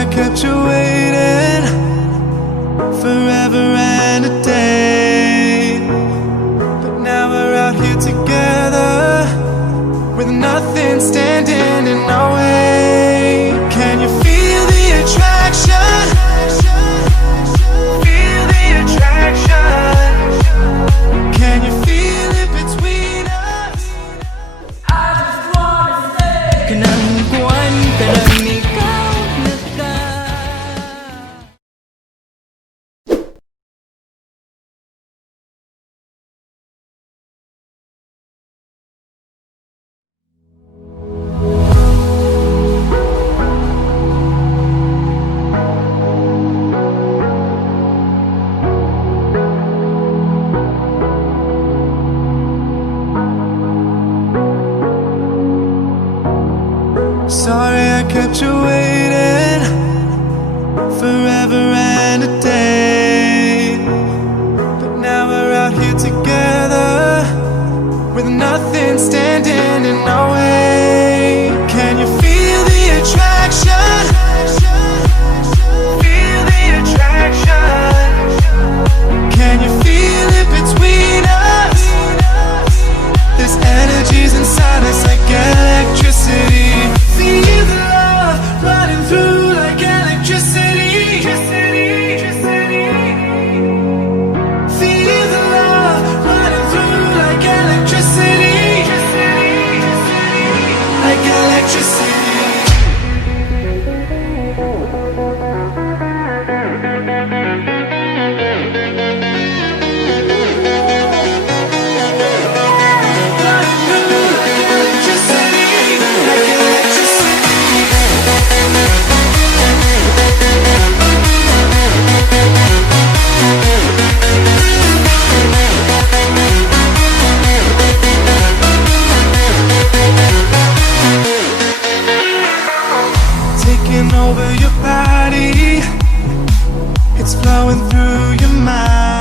I kept you waiting forever and a day, but now we're out here together with nothing standing in our way. Can you feel the attraction? Feel the attraction. Can you feel it between us? I just wanna say Kenangkuan kadang ikaw naka. Sorry I kept you waiting forever and a day, but now we're out here together with nothing standing in our way. Can you feel the attraction? Feel the attraction. Can you feel it between us? This energy's inside us like electricity. Feel the love running through like electricity. Feel the love running through like electricity. Like electricity. Taking over your body, it's flowing through your mind.